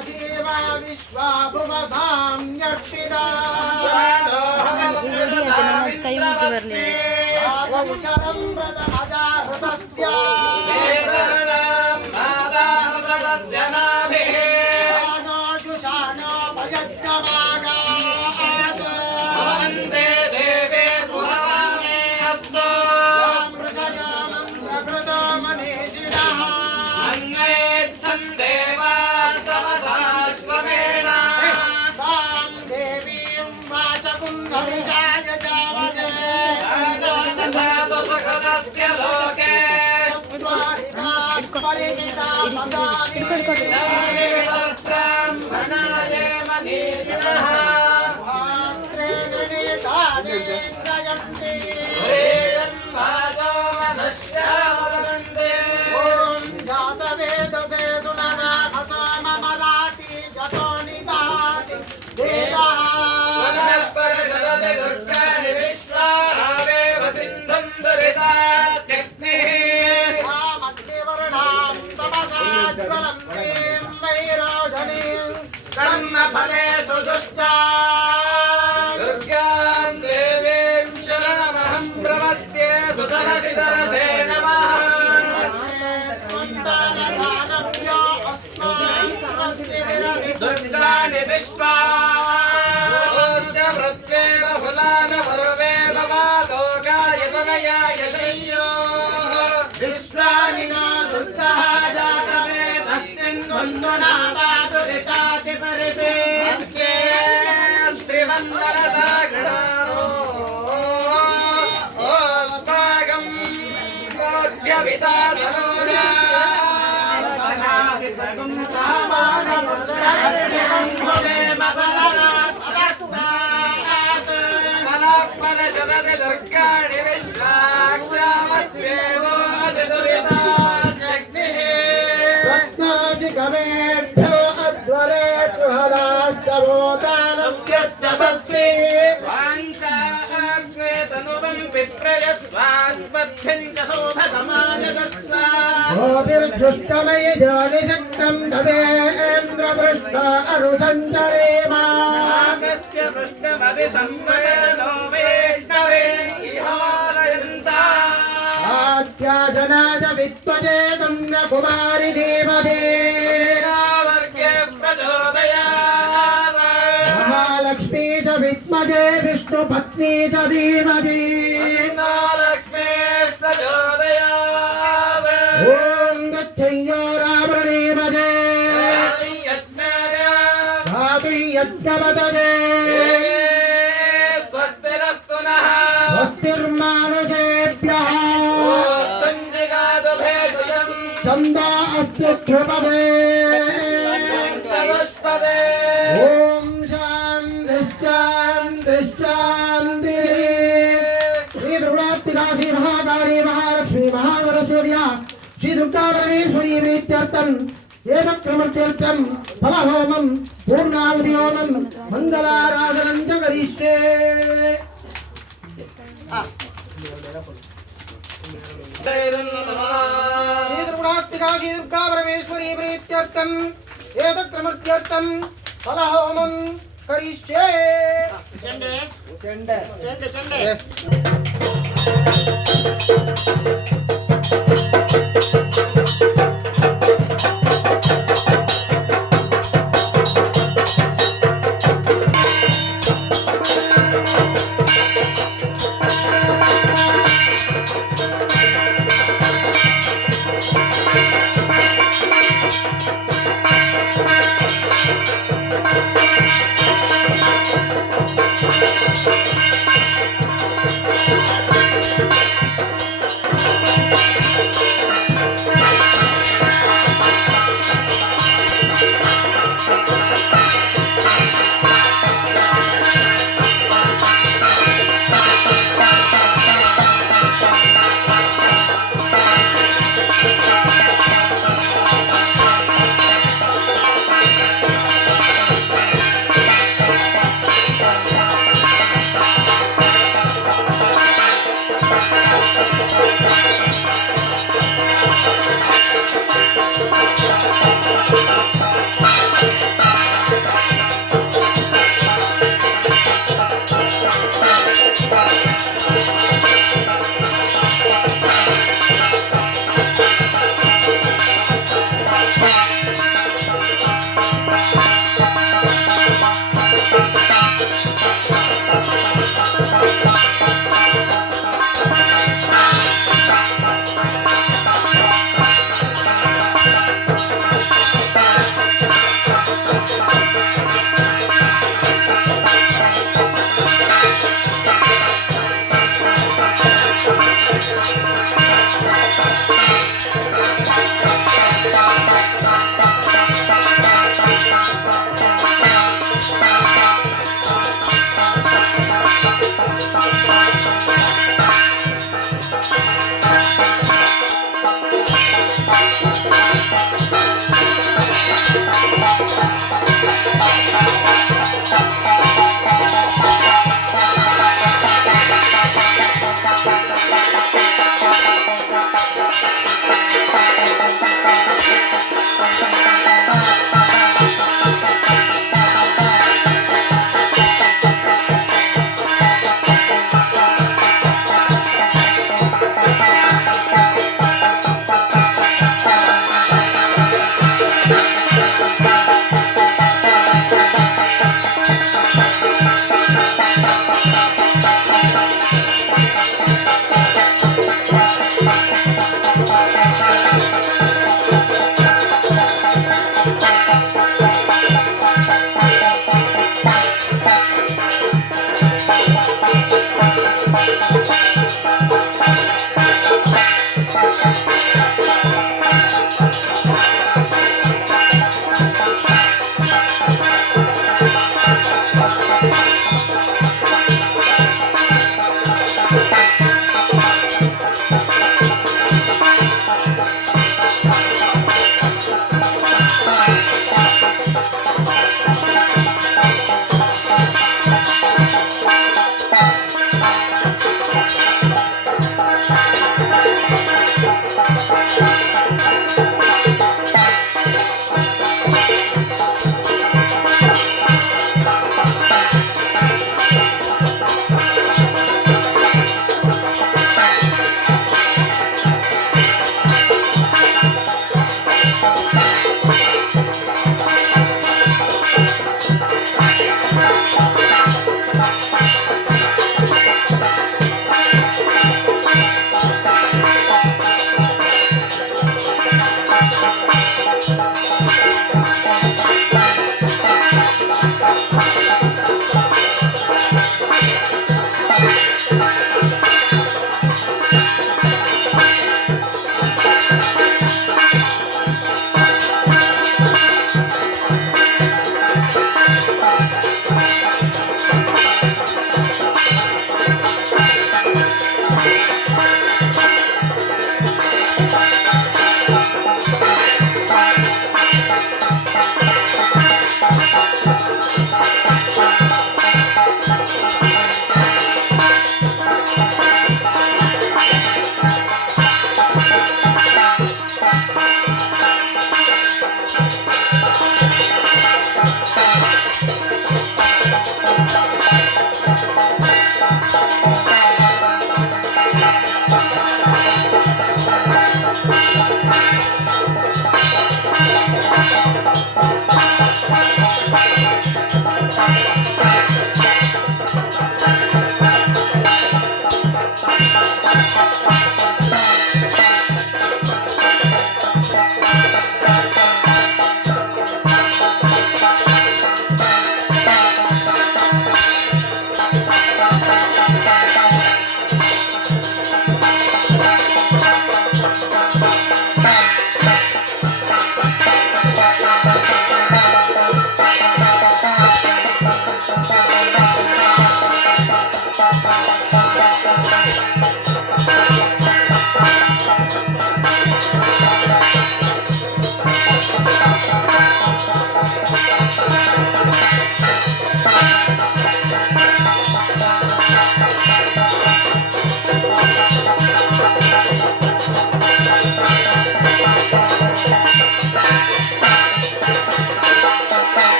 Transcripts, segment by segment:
विश्वा भुवधाम यक्षिदा दुष्टमय ज्योतिशक्तं दवेन्द्रपृष्ठ अरुसञ्चरेमागस्य पृष्ठमभि संवसनो वैष्णवे इहारयन्ता आत्याजनाज विद्मजे कन्याकुमारि धीमहि वर्गे प्रचोदयात् महालक्ष्मी च विद्मजे विष्णुपत्नी च धीमहि लक्ष्मी प्रचोदयात् ओम गच्छयो रावणे भजे यज्ञवदने स्वस्तिरस्तु नः स्वस्तिर्मानुषेभ्यः चन्दा अस्ति ध्रुपदे ओम शान्ति शान्ति शान्ति श्री दुर्गाष्टकाशी महाकाली महालक्ष्मी महासरस्वती श्री दुर्गा परमेश्वरी प्रीत्यर्थम ఏకక్రమత్యర్థం ఫలహోమం పూర్ణావధి హోమం మంగళారాధనం చ కరిష్యే శ్రీ దుర్గాష్టికా శ్రీ దుర్గా పరమేశ్వరీ ప్రీత్యర్థం ఏకక్రమత్యర్థం ఫలహోమం కరిష్యే చండే చండే చండే చండే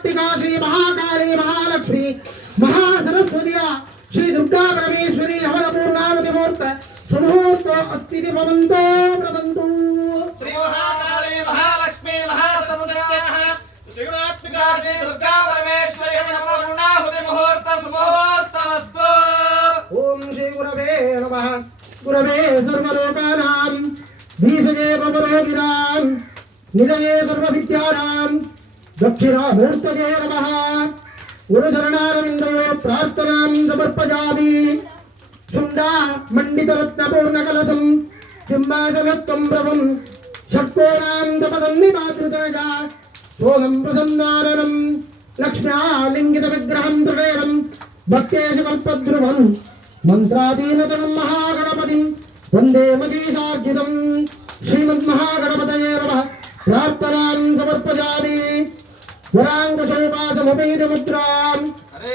ತ್ರಿಗುಣಾತ್ಮಿಕಾ ಶ್ರೀ ಮಹಾಕಾಳಿ ಮಹಾಲಕ್ಷ್ಮಿ ಮಹಾಸರಸ್ವತಿಯ ಶ್ರೀ ದುರ್ಗಾ ಪರಮೇಶ್ವರಿ ಅವರ ಪೂರ್ಣಾವತಿ ಮುಹೂರ್ತ ಸುಮುಹೂರ್ತ ಅಸ್ತಿ ಭವಂತೋ ಪ್ರವಂತು ಶ್ರೀ ಮಹಾಕಾಳಿ ಮಹಾಲಕ್ಷ್ಮಿ ಮಹಾಸರಸ್ವತ್ಯಾಃ ತ್ರಿಗುಣಾತ್ಮಿಕಾ ಶ್ರೀ ದುರ್ಗಾ ಪರಮೇಶ್ವರಿ ಅವರ ಪೂರ್ಣಾವತಿ ಮುಹೂರ್ತ ಸುಮುಹೂರ್ತಮಸ್ತು ಓಂ ಶ್ರೀ ಗುರವೇ ನಮಃ ಗುರವೇ ಸರ್ವಲೋಕಾನಾಂ ಭೀಷಜೇ ಭವರೋಗಿರಾಂ ನಿಲಯೇ ಸರ್ವವಿದ್ಯಾನಾಂ ದಕ್ಷಿಣಾಮೂರ್ತಯೇ ನಮಃ ಗುರುಚರಣಾರವಿಂದಯೋ ಪ್ರಾರ್ಥನಾಂ ಸಮರ್ಪಯಾಮಿ ಶುಂಡಾ ಮಂಡಿತರತ್ನಪೂರ್ಣಕಲಶಂ ಸಿಂಹಾಸನತ್ವಂ ಪ್ರಭಂ ಷಟ್ಕೋಣಾಂ ತಪದನ್ನಿಪಾತೃತಯಾ ಸೋಮಂ ಪ್ರಸನ್ನಾನನಂ ಲಕ್ಷ್ಮ್ಯಾ ಲಿಂಗಿತವಿಗ್ರಹಂ ತ್ರಿವೇಣಂ ಭಕ್ತೇಶು ಕಲ್ಪದ್ರುವಂ ಮಂತ್ರಾಧೀನತಮಂ ಮಹಾಗಣಪತಿಂ ವಂದೇ ಮಜೀಷಾರ್ಜಿತಂ ಶ್ರೀಮನ್ಮಹಾಗಣಪತಯೇ ನಮಃ ಪ್ರಾರ್ಥನಾಂ ಸಮರ್ಪಯಾಮಿ ವರಾಂಗಶೋಪಾಸಮುಪೇತಮುದ್ರಾಂ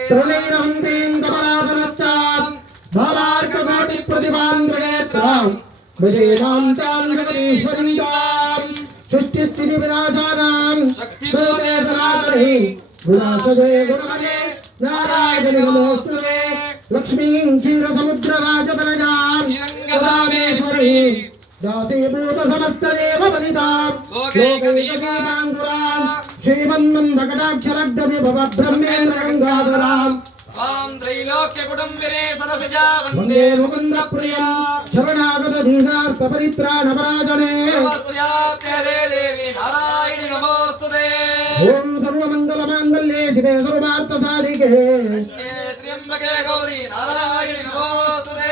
ಶ್ರವಣೈರಹಂತೇಂದ್ರಪರಾಸನಶ್ಚಾಂ ಬಾಲಾರ್ಕಕೋಟಿಪ್ರತಿಭಾಂ ತ್ರಿನೇತ್ರಾಂ ಭಜೇಮಾಂತಾಂ ಸೃಷ್ಟಿಸ್ಥಿತಿ ವಿನಾಶಾನಾಂ ಶಕ್ತಿಭೂತೆ ಸನಾತನೆ ಗುಣಾಸಜೇ ಗುಣಮಯೇ ನಾರಾಯಣಿ ನಮೋಸ್ತುತೆ ಲಕ್ಷ್ಮೀಂ ಕ್ಷೀರಸಮುದ್ರರಾಜತನಯಾಂ ಗದಾಮೇಶ್ವರಿ दासीभूत समस्तदेव वनितां लोकैकगीताङ्कुरां श्रीमन्मन्दकटाक्षरग्धविभव ब्रह्मेन्द्रगङ्गाधरां ॐ त्रैलोक्यकुटुम्बिने सरसजा वन्दे मुकुन्दप्रियां शरणागतदीनार्थपरित्राणपराजने नमस्याते देवी नारायणि नमोस्तुते ॐ सर्वमङ्गलमाङ्गल्ये शिवे सर्वार्थसाधिके त्र्यम्बके गौरी नारायणि नमोस्तुते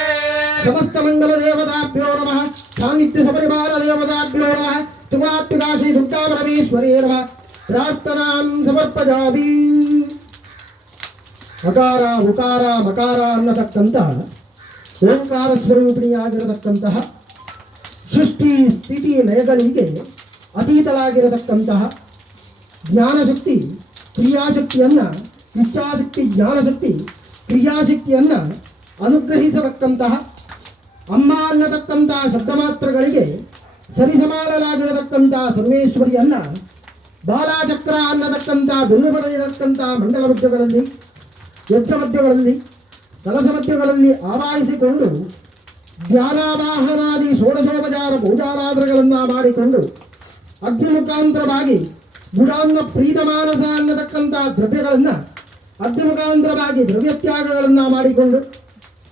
समस्त मंगल देवताभ्यो नमः सान्निध्य सपरिवार देवताभ्यो नमः त्रिगुणात्मिका श्री दुर्गा परमेश्वरी नमः प्रार्थनां समर्पयामि ಅಕಾರ ಉಕಾರ ಮಕಾರ ಅನ್ನತಕ್ಕಂತಹ ಓಂಕಾರ ಸ್ವರೂಪಿಣಿಯಾಗಿರತಕ್ಕಂತಹ ಸೃಷ್ಟಿ ಸ್ಥಿತಿ ಲಯಗಳಿಗೆ ಅತೀತಳಾಗಿರತಕ್ಕಂತಹ ಜ್ಞಾನಶಕ್ತಿ ಕ್ರಿಯಾಶಕ್ತಿಯನ್ನ ಇಚ್ಛಾಶಕ್ತಿ ಜ್ಞಾನಶಕ್ತಿ ಕ್ರಿಯಾಶಕ್ತಿಯನ್ನ ಅನುಗ್ರಹಿಸತಕ್ಕಂತಹ ಅಮ್ಮ ಅನ್ನತಕ್ಕಂತಹ ಶಬ್ದಮಾತ್ರಗಳಿಗೆ ಸರಿಸಮಾನಲಾಗಿರತಕ್ಕಂತಹ ಸರ್ವೇಶ್ವರಿಯನ್ನ ಬಾಲಾಚಕ್ರ ಅನ್ನತಕ್ಕಂತಹ ಬೆನ್ನು ಪಡೆದಿರತಕ್ಕಂತಹ ಮಂಡಲ ಮಧ್ಯಗಳಲ್ಲಿ ಯಜ್ಞ ಮಧ್ಯಗಳಲ್ಲಿ ಕಲಸ ಮಧ್ಯಗಳಲ್ಲಿ ಆವಾಹಿಸಿಕೊಂಡು ಜ್ಞಾನಾವಾಹನಾದಿ ಷೋಡಶೋಪಚಾರ ಪೂಜಾರಾಧನೆಗಳನ್ನು ಮಾಡಿಕೊಂಡು ಅಗ್ನಿ ಮುಖಾಂತರವಾಗಿ ಗುಡಾನ್ನ ಪ್ರೀತಮಾನಸ ಅನ್ನತಕ್ಕಂತಹ ದ್ರವ್ಯಗಳನ್ನು ಅಗ್ನಿ ಮುಖಾಂತರವಾಗಿ ದ್ರವ್ಯತ್ಯಾಗಗಳನ್ನು ಮಾಡಿಕೊಂಡು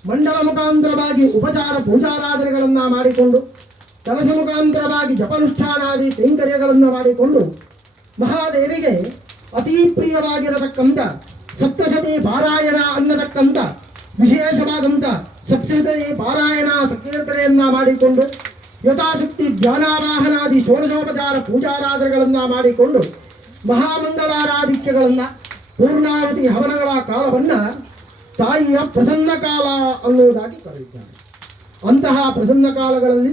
ಮಂಡಲ ಮುಖಾಂತರವಾಗಿ ಉಪಚಾರ ಪೂಜಾರಾಧನೆಗಳನ್ನು ಮಾಡಿಕೊಂಡು ಕಲಶ ಮುಖಾಂತರವಾಗಿ ಜಪಾನುಷ್ಠಾನಾದಿ ಕೈಂಕರ್ಯಗಳನ್ನು ಮಾಡಿಕೊಂಡು ಮಹಾದೇವಿಗೆ ಅತೀ ಪ್ರಿಯವಾಗಿರತಕ್ಕಂಥ ಸಪ್ತಶತಿ ಪಾರಾಯಣ ಅನ್ನತಕ್ಕಂಥ ವಿಶೇಷವಾದಂಥ ಸಪ್ತಶತಿ ಪಾರಾಯಣ ಸಂಕೀರ್ತನೆಯನ್ನ ಮಾಡಿಕೊಂಡು ಯಥಾಶಕ್ತಿ ಜ್ಞಾನಾವಾಹನಾದಿ ಷೋಡಶೋಪಚಾರ ಪೂಜಾರಾಧನೆಗಳನ್ನು ಮಾಡಿಕೊಂಡು ಮಹಾಮಂಗಲಾರಾಧಿತ್ಯಗಳನ್ನು ಪೂರ್ಣಾವತಿ ಹವನಗಳ ಕಾಲವನ್ನು ತಾಯಿಯ ಪ್ರಸನ್ನ ಕಾಲ ಅನ್ನುವುದಾಗಿ ಕರೆಯುತ್ತಾರೆ. ಅಂತಹ ಪ್ರಸನ್ನ ಕಾಲಗಳಲ್ಲಿ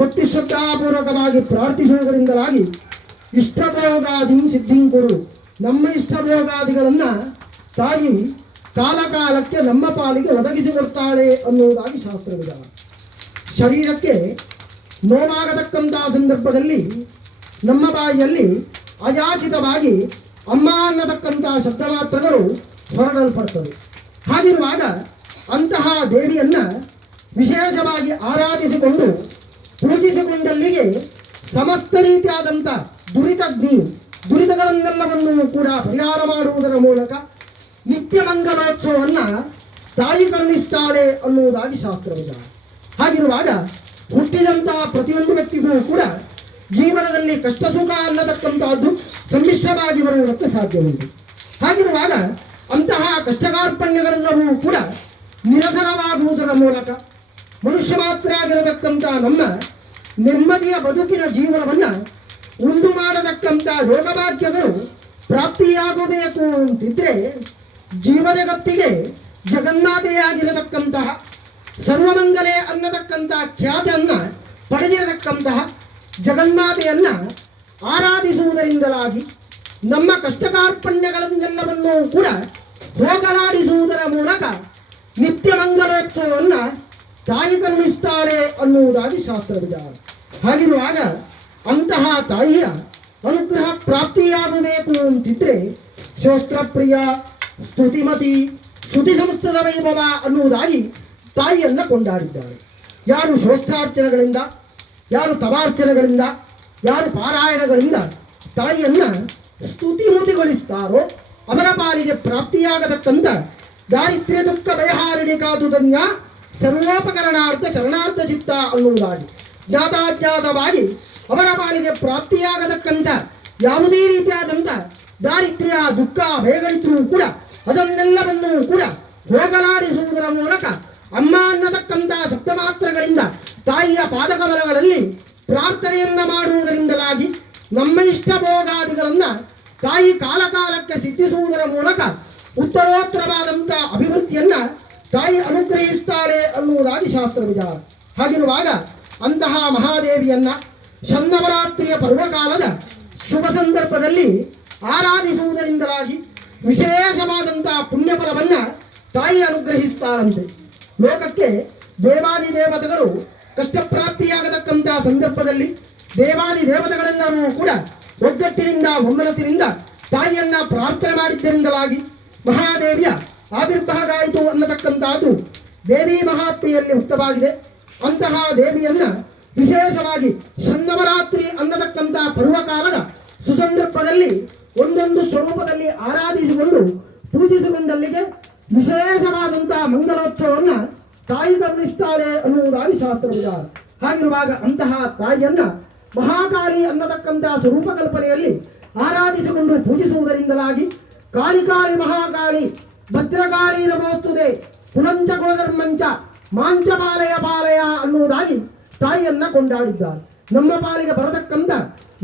ಭಕ್ತಿ ಶ್ರದ್ಧಾಪೂರ್ವಕವಾಗಿ ಪ್ರಾರ್ಥಿಸುವುದರಿಂದಲಾಗಿ ಇಷ್ಟಭೋಗಾದಿಂ ಸಿದ್ಧಿಂ ಕುರು, ನಮ್ಮ ಇಷ್ಟಭೋಗಾದಿಗಳನ್ನು ತಾಯಿ ಕಾಲಕಾಲಕ್ಕೆ ನಮ್ಮ ಪಾಲಿಗೆ ಒದಗಿಸಿಕೊಡ್ತಾಳೆ ಅನ್ನುವುದಾಗಿ ಶಾಸ್ತ್ರ ವಿಧಾನ. ಶರೀರಕ್ಕೆ ನೋವಾಗತಕ್ಕಂತಹ ಸಂದರ್ಭದಲ್ಲಿ ನಮ್ಮ ಬಾಯಿಯಲ್ಲಿ ಅಯಾಚಿತವಾಗಿ ಅಮ್ಮ ಅನ್ನತಕ್ಕಂತಹ ಶಬ್ದ ಮಾತ್ರಗಳು ಹೊರಡಲ್ಪಡ್ತವೆ. ಹಾಗಿರುವಾಗ ಅಂತಹ ದೇವಿಯನ್ನ ವಿಶೇಷವಾಗಿ ಆರಾಧಿಸಿಕೊಂಡು ಪೂಜಿಸಿಕೊಂಡಲ್ಲಿಗೆ ಸಮಸ್ತ ರೀತಿಯಾದಂಥ ದುರಿತಗಳನ್ನೆಲ್ಲವನ್ನು ಕೂಡ ಪರಿಹಾರ ಮಾಡುವುದರ ಮೂಲಕ ನಿತ್ಯ ಮಂಗಲೋತ್ಸವವನ್ನು ತಾಯಿ ಕರುಣಿಸ್ತಾಳೆ ಅನ್ನುವುದಾಗಿ ಶಾಸ್ತ್ರ ವಿಧಾನ. ಹಾಗಿರುವಾಗ ಹುಟ್ಟಿದಂತಹ ಪ್ರತಿಯೊಂದು ವ್ಯಕ್ತಿಗೂ ಕೂಡ ಜೀವನದಲ್ಲಿ ಕಷ್ಟ ಸುಖ ಅನ್ನತಕ್ಕಂತಹದ್ದು ಸಮ್ಮಿಶ್ರವಾಗಿ ಬರುವುದಕ್ಕೆ ಸಾಧ್ಯ ಉಂಟು. ಹಾಗಿರುವಾಗ ಅಂತಹ ಕಷ್ಟಕಾರ್ಪಣ್ಯಗಳೆಲ್ಲವೂ ಕೂಡ ನಿರಸನವಾಗುವುದರ ಮೂಲಕ ಮನುಷ್ಯ ಮಾತ್ರ ಆಗಿರತಕ್ಕಂಥ ನಮ್ಮ ನೆಮ್ಮದಿಯ ಬದುಕಿನ ಜೀವನವನ್ನು ಉಂಡು ಮಾಡತಕ್ಕಂಥ ಯೋಗಭಾಗ್ಯಗಳು ಪ್ರಾಪ್ತಿಯಾಗಬೇಕು ಅಂತಿದ್ರೆ ಜೀವಜಗತ್ತಿಗೆ ಜಗನ್ನಾಥೆಯಾಗಿರತಕ್ಕಂತಹ ಸರ್ವಮಂಗಲೆ ಅನ್ನತಕ್ಕಂತಹ ಖ್ಯಾತಿಯನ್ನು ಪಡೆದಿರತಕ್ಕಂತಹ ಜಗನ್ಮಾತೆಯನ್ನ ಆರಾಧಿಸುವುದರಿಂದಲಾಗಿ ನಮ್ಮ ಕಷ್ಟಕಾರ್ಪಣ್ಯಗಳನ್ನೆಲ್ಲವನ್ನೂ ಕೂಡ ಹೋಗಲಾಡಿಸುವುದರ ಮೂಲಕ ನಿತ್ಯ ಮಂಗಲೋತ್ಸವವನ್ನು ತಾಯಿ ಕರುಣಿಸ್ತಾಳೆ ಅನ್ನುವುದಾಗಿ ಶಾಸ್ತ್ರ ವಿಧಾನ. ಹಾಗಿರುವಾಗ ಅಂತಹ ತಾಯಿಯ ಅನುಗ್ರಹ ಪ್ರಾಪ್ತಿಯಾಗಬೇಕು ಅಂತಿದ್ರೆ ಶೋಸ್ತ್ರಪ್ರಿಯ ಸ್ತುತಿಮತಿ ಶ್ರುತಿ ಸಂಸ್ಥದ ವೈಭವ ಅನ್ನುವುದಾಗಿ ತಾಯಿಯನ್ನ ಕೊಂಡಾಡಿದ್ದಾರೆ. ಯಾರು ಶೋಸ್ತ್ರಾರ್ಚನೆಗಳಿಂದ, ಯಾರು ತವಾರ್ಚನೆಗಳಿಂದ, ಯಾರು ಪಾರಾಯಣಗಳಿಂದ ತಾಯಿಯನ್ನ ಸ್ತುತಿಮತಿಗೊಳಿಸ್ತಾರೋ ಅವರ ಪಾಲಿಗೆ ಪ್ರಾಪ್ತಿಯಾಗತಕ್ಕಂಥ ದಾರಿದ್ರ್ಯ ದುಃಖ ಭಯಹಾರಿಣಿ ಕಾದುದನ್ಯ ಸರ್ವೋಪಕರಣಾರ್ಥ ಚರಣಾರ್ಥ ಚಿತ್ತ ಅನ್ನುವುದಾಗಿ ಜಾತಾಜ್ಞಾತವಾಗಿ ಅವರ ಪಾಲಿಗೆ ಪ್ರಾಪ್ತಿಯಾಗತಕ್ಕಂಥ ಯಾವುದೇ ರೀತಿಯಾದಂಥ ದಾರಿದ್ರ್ಯ ದುಃಖ ಭಯಗಳಿದ್ರೂ ಕೂಡ ಅದನ್ನೆಲ್ಲವನ್ನೂ ಕೂಡ ಹೋಗಲಾಡಿಸುವುದರ ಮೂಲಕ ಅಮ್ಮ ಅನ್ನತಕ್ಕಂಥ ಶಬ್ದ ಮಾತ್ರಗಳಿಂದ ತಾಯಿಯ ಪಾದಕಮಲಗಳಲ್ಲಿ ಪ್ರಾರ್ಥನೆಯನ್ನ ಮಾಡುವುದರಿಂದಲಾಗಿ ನಮ್ಮ ಇಷ್ಟ ಭೋಗಾದಿಗಳನ್ನ ತಾಯಿ ಕಾಲಕಾಲಕ್ಕೆ ಸಿದ್ಧಿಸುವುದರ ಮೂಲಕ ಉತ್ತರೋತ್ತರವಾದಂಥ ಅಭಿವೃದ್ಧಿಯನ್ನ ತಾಯಿ ಅನುಗ್ರಹಿಸ್ತಾಳೆ ಅನ್ನುವುದಾಗಿ ಶಾಸ್ತ್ರ ವಿಚಾರ. ಹಾಗಿರುವಾಗ ಅಂತಹ ಮಹಾದೇವಿಯನ್ನ ಶನ್ನವರಾತ್ರಿಯ ಪರ್ವಕಾಲದ ಶುಭ ಸಂದರ್ಭದಲ್ಲಿ ಆರಾಧಿಸುವುದರಿಂದಲಾಗಿ ವಿಶೇಷವಾದಂತಹ ಪುಣ್ಯಫಲವನ್ನ ತಾಯಿ ಅನುಗ್ರಹಿಸ್ತಾರಂತೆ. ಲೋಕಕ್ಕೆ ದೇವಾದಿ ದೇವತೆಗಳು ಕಷ್ಟಪ್ರಾಪ್ತಿಯಾಗತಕ್ಕಂತಹ ಸಂದರ್ಭದಲ್ಲಿ ದೇವಾದಿ ದೇವತೆಗಳೆಲ್ಲರೂ ಕೂಡ ಒಗ್ಗಟ್ಟಿನಿಂದ ಒಮ್ಮನಸ್ಸಿನಿಂದ ತಾಯಿಯನ್ನ ಪ್ರಾರ್ಥನೆ ಮಾಡಿದ್ದರಿಂದಲಾಗಿ ಮಹಾದೇವಿಯ ಆವಿರ್ಭಾವವಾಯಿತು ಅನ್ನತಕ್ಕಂತಹದ್ದು ದೇವಿ ಮಹಾತ್ಮೆಯಲ್ಲಿ ಮುಕ್ತವಾಗಿದೆ. ಅಂತಹ ದೇವಿಯನ್ನ ವಿಶೇಷವಾಗಿ ಶನ್ನವರಾತ್ರಿ ಅನ್ನತಕ್ಕಂತಹ ಪರ್ವಕಾಲದ ಸುಸಂದರ್ಭದಲ್ಲಿ ಒಂದೊಂದು ಸ್ವರೂಪದಲ್ಲಿ ಆರಾಧಿಸಿಕೊಂಡು ಪೂಜಿಸಿಕೊಂಡಲ್ಲಿಗೆ ವಿಶೇಷವಾದಂತಹ ಮಂಗಲೋತ್ಸವವನ್ನು ತಾಯಿ ಕರುಣಿಸ್ತಾಳೆ ಅನ್ನುವುದಾಗಿ ಶಾಸ್ತ್ರ ವಿಚಾರ. ಹಾಗಿರುವಾಗ ಅಂತಹ ತಾಯಿಯನ್ನ ಮಹಾಕಾಳಿ ಅನ್ನತಕ್ಕಂತಹ ಸ್ವರೂಪ ಕಲ್ಪನೆಯಲ್ಲಿ ಆರಾಧಿಸಿಕೊಂಡು ಪೂಜಿಸುವುದರಿಂದಲಾಗಿ ಕಾಳಿಕಾಳಿ ಮಹಾಕಾಳಿ ಭದ್ರಕಾಳಿ ನಮೋಸ್ತುತೆ ಪುಲಂಚ ಕುಲಧರ್ಮಂಚ ಮಾಂಚ ಪಾಲಯ ಪಾಲಯ ಅನ್ನುವುದಾಗಿ ತಾಯಿಯನ್ನ ಕೊಂಡಾಡಿದ್ದಾರೆ. ನಮ್ಮ ಪಾಲಿಗೆ ಬರತಕ್ಕಂಥ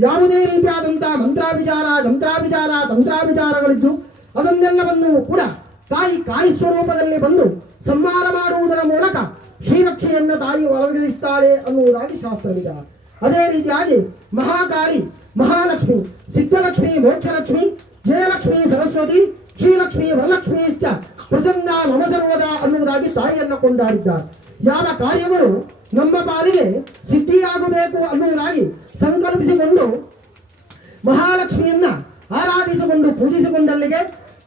ಯಾವುದೇ ರೀತಿಯಾದಂತಹ ಮಂತ್ರಾಭಿಚಾರ ಯಂತ್ರಾಭಿಚಾರ ತಂತ್ರಾಭಿಚಾರಗಳಿದ್ದು ಅದನ್ನೆಲ್ಲವನ್ನೂ ಕೂಡ ತಾಯಿ ಕಾಳಿ ಸ್ವರೂಪದಲ್ಲಿ ಬಂದು ಸಂಹಾರ ಮಾಡುವುದರ ಮೂಲಕ ಶ್ರೀರಕ್ಷೆಯನ್ನ ತಾಯಿ ಒಳಗಿರಿಸ್ತಾಳೆ ಅನ್ನುವುದಾಗಿ ಶಾಸ್ತ್ರ ವಿಚಾರ. ಅದೇ ರೀತಿಯಾಗಿ ಮಹಾಕಾಳಿ ಮಹಾಲಕ್ಷ್ಮಿ ಸಿದ್ಧಲಕ್ಷ್ಮಿ ಮೋಕ್ಷಲಕ್ಷ್ಮಿ ಜಯಲಕ್ಷ್ಮಿ ಸರಸ್ವತಿ ಶ್ರೀಲಕ್ಷ್ಮಿ ವರಲಕ್ಷ್ಮಿ ಇಷ್ಟ ಪ್ರಸನ್ನ ಮಮ ಸರ್ವದ ಅನ್ನುವುದಾಗಿ ತಾಯಿಯನ್ನ ಕೊಂಡಾಡಿದ್ದಾರೆ. ಯಾವ ಕಾರ್ಯಗಳು ನಮ್ಮ ಪಾಲಿಗೆ ಸಿದ್ಧಿಯಾಗಬೇಕು ಅನ್ನುವುದಾಗಿ ಸಂಕಲ್ಪಿಸಿಕೊಂಡು ಮಹಾಲಕ್ಷ್ಮಿಯನ್ನ ಆರಾಧಿಸಿಕೊಂಡು ಪೂಜಿಸಿಕೊಂಡಲ್ಲಿಗೆ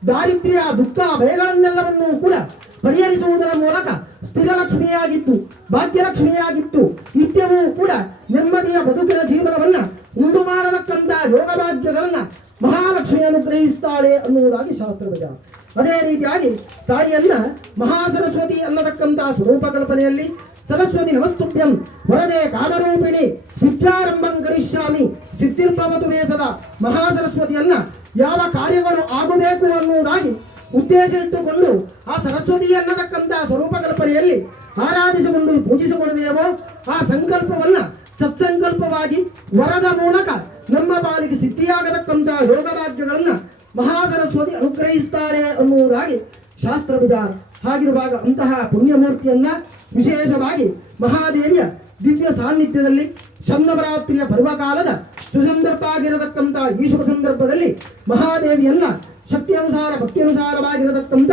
ದಾರಿದ್ರ್ಯ ದುಃಖ ಭಯಗಳನ್ನೆಲ್ಲವನ್ನೂ ಕೂಡ ಪರಿಹರಿಸುವುದರ ಮೂಲಕ ಸ್ಥಿರಲಕ್ಷ್ಮಿಯಾಗಿತ್ತು ಭಾಗ್ಯಲಕ್ಷ್ಮಿಯಾಗಿತ್ತು ನಿತ್ಯವೂ ಕೂಡ ನೆಮ್ಮದಿಯ ಬದುಕಿನ ಜೀವನವನ್ನ ಉಂಟು ಮಾಡತಕ್ಕಂಥ ಯೋಗಭಾಗ್ಯಗಳನ್ನ ಮಹಾಲಕ್ಷ್ಮಿ ಅನುಗ್ರಹಿಸ್ತಾಳೆ ಅನ್ನುವುದಾಗಿ ಶಾಸ್ತ್ರ ವಿಚಾರ. ಅದೇ ರೀತಿಯಾಗಿ ತಾಯಿಯನ್ನ ಮಹಾಸರಸ್ವತಿ ಅನ್ನತಕ್ಕಂತಹ ಸ್ವರೂಪ ಕಲ್ಪನೆಯಲ್ಲಿ ಸರಸ್ವತಿ ನಮಸ್ತುಭ್ಯಂ ವರದೆ ಕಾಮರೂಪಿಣಿ ಸಿದ್ಧಾರಂಭಂ ಕರಿಷ್ಯಾಮಿ ಸಿದ್ಧಿರ್ಭವತು ವೇಸದ ಮಹಾಸರಸ್ವತಿಯನ್ನ ಯಾವ ಕಾರ್ಯಗಳು ಆಗಬೇಕು ಅನ್ನುವುದಾಗಿ ಉದ್ದೇಶ ಇಟ್ಟುಕೊಂಡು ಆ ಸರಸ್ವತಿ ಅನ್ನತಕ್ಕಂತಹ ಸ್ವರೂಪ ಕಲ್ಪನೆಯಲ್ಲಿ ಆರಾಧಿಸಿಕೊಂಡು ಪೂಜಿಸಿಕೊಳ್ಳುತ್ತೇವೋ ಆ ಸಂಕಲ್ಪವನ್ನ ಸತ್ಸಂಕಲ್ಪವಾಗಿ ವರದ ಮೂಲಕ ನಮ್ಮ ಪಾಲಿಗೆ ಸಿದ್ಧಿಯಾಗತಕ್ಕಂತಹ ಯೋಗರಾಜ್ಯಗಳನ್ನ ಮಹಾಸರಸ್ವತಿ ಅನುಗ್ರಹಿಸ್ತಾರೆ ಅನ್ನುವುದಾಗಿ ಶಾಸ್ತ್ರ ವಿಚಾರ. ಹಾಗಿರುವಾಗ ಅಂತಹ ಪುಣ್ಯಮೂರ್ತಿಯನ್ನ ವಿಶೇಷವಾಗಿ ಮಹಾದೇವಿಯ ದಿವ್ಯ ಸಾನ್ನಿಧ್ಯದಲ್ಲಿ ಶನ್ನವರಾತ್ರಿಯ ಪರ್ವಕಾಲದ ಸುಸಂದರ್ಭ ಆಗಿರತಕ್ಕಂತಹ ಈ ಶುಭ ಸಂದರ್ಭದಲ್ಲಿ ಮಹಾದೇವಿಯನ್ನ ಶಕ್ತಿಯನುಸಾರ ಭಕ್ತಿಯನುಸಾರವಾಗಿರತಕ್ಕಂಥ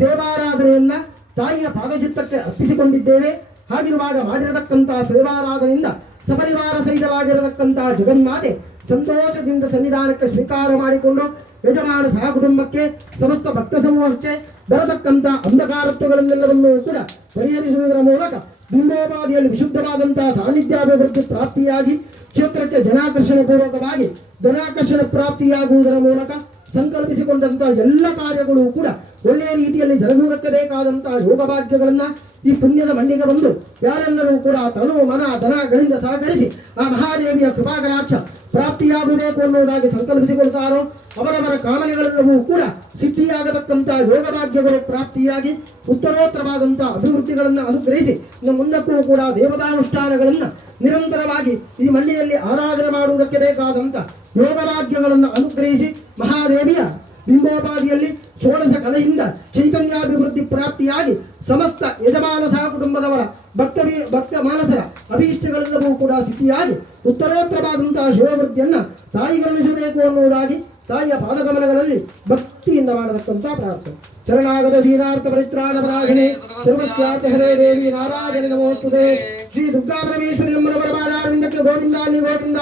ಸೇವಾರಾಧನೆಯನ್ನ ತಾಯಿಯ ಪಾದಚಿತ್ತಕ್ಕೆ ಅರ್ಪಿಸಿಕೊಂಡಿದ್ದೇವೆ. ಹಾಗಿರುವಾಗ ಮಾಡಿರತಕ್ಕಂತಹ ಸೇವಾರಾಧನೆಯಿಂದ ಸಪರಿವಾರ ಸಹಿತವಾಗಿರತಕ್ಕಂತಹ ಜಗನ್ಮಾತೆ ಸಂತೋಷದಿಂದ ಸನ್ನಿಧಾನಕ್ಕೆ ಸ್ವೀಕಾರ ಮಾಡಿಕೊಂಡು ಯಜಮಾನ ಸಹ ಕುಟುಂಬಕ್ಕೆ ಸಮಸ್ತ ಭಕ್ತ ಸಮೂಹಕ್ಕೆ ಬರತಕ್ಕಂಥ ಅಂಧಕಾರತ್ವಗಳನ್ನೆಲ್ಲವನ್ನೂ ಕೂಡ ಪರಿಹರಿಸುವುದರ ಮೂಲಕ ಬಿಂಬೋಪಾದಿಯಲ್ಲಿ ವಿಶುದ್ಧವಾದಂತಹ ಸಾನ್ನಿಧ್ಯಾಭಿವೃದ್ಧಿ ಪ್ರಾಪ್ತಿಯಾಗಿ ಕ್ಷೇತ್ರಕ್ಕೆ ಜನಾಕರ್ಷಣೆ ಪೂರ್ವಕವಾಗಿ ಧನಾಕರ್ಷಣೆ ಪ್ರಾಪ್ತಿಯಾಗುವುದರ ಮೂಲಕ ಸಂಕಲ್ಪಿಸಿಕೊಂಡಂತಹ ಎಲ್ಲ ಕಾರ್ಯಗಳು ಕೂಡ ಒಳ್ಳೆಯ ರೀತಿಯಲ್ಲಿ ಜರುಗುವುದಕ್ಕೆ ಬೇಕಾದಂತಹ ಯೋಗಭಾಗ್ಯಗಳನ್ನ ಈ ಪುಣ್ಯದ ಮಂಡಿಗೆ ಬಂದು ಯಾರೆಲ್ಲರೂ ಕೂಡ ತನು ಮನ ಧನಗಳಿಂದ ಸಹಕರಿಸಿ ಆ ಮಹಾದೇವಿಯ ಕೃಪಾಕಟಾಕ್ಷ ಪ್ರಾಪ್ತಿಯಾಗಬೇಕು ಅನ್ನುವುದಾಗಿ ಸಂಕಲ್ಪಿಸಿಕೊಳ್ತಾರೋ ಅವರವರ ಕಾಮನೆಗಳೆಲ್ಲವೂ ಕೂಡ ಸಿದ್ಧಿಯಾಗತಕ್ಕಂತಹ ಯೋಗಭಾಗ್ಯಗಳು ಪ್ರಾಪ್ತಿಯಾಗಿ ಉತ್ತರೋತ್ತರವಾದಂತಹ ಅಭಿವೃದ್ಧಿಗಳನ್ನು ಅನುಗ್ರಹಿಸಿ ಇನ್ನು ಮುಂದಕ್ಕೂ ಕೂಡ ದೇವತಾನುಷ್ಠಾನಗಳನ್ನ ನಿರಂತರವಾಗಿ ಈ ಮಂಡಿಯಲ್ಲಿ ಆರಾಧನೆ ಮಾಡುವುದಕ್ಕೆ ಬೇಕಾದಂತ ಯೋಗಭಾಗ್ಯಗಳನ್ನು ಅನುಗ್ರಹಿಸಿ ಮಹಾದೇವಿಯ ಬಿಂಬೋಪಾದಿಯಲ್ಲಿ ಷೋಡಶ ಕಲೆಯಿಂದ ಚೈತನ್ಯಾಭಿವೃದ್ಧಿ ಪ್ರಾಪ್ತಿಯಾಗಿ ಸಮಸ್ತ ಯಜಮಾನ ಸಹ ಕುಟುಂಬದವರ ಭಕ್ತ ಮಾನಸರ ಅಭೀಷ್ಟಗಳೆಲ್ಲವೂ ಕೂಡ ಸಿದ್ಧಿಯಾಗಿ ಉತ್ತರೋತ್ತರವಾದಂತಹ ಶಿವವೃದ್ಧಿಯನ್ನ ತಾಯಿಗಣಿಸಬೇಕು ಅನ್ನುವುದಾಗಿ ತಾಯಿಯ ಪಾದಗಮನಗಳಲ್ಲಿ ಭಕ್ತಿಯಿಂದ ಮಾಡತಕ್ಕಂತಹ ಪ್ರಾರ್ಥನೆ. ಶರಣಾಗತ ದೀನಾರ್ಥ ಪರಿತ್ರಾಣ ಪರಾಯಣೆ ಸರ್ವಸ್ಯಾರ್ಥ ಹರೇ ದೇವಿ ನಾರಾಯಣಿ ನಮೋಸ್ತುತೆ ಶ್ರೀ ದುರ್ಗಾ ಪರಮೇಶ್ವರಿ ಅಮ್ಮನವರ ಪಾದಾರವಿಂದಕ್ಕೆ ಗೋವಿಂದ ಗೋವಿಂದ.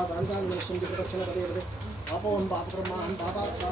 प्रदक्षिण पापोहं पापकर्माहं पापात्मा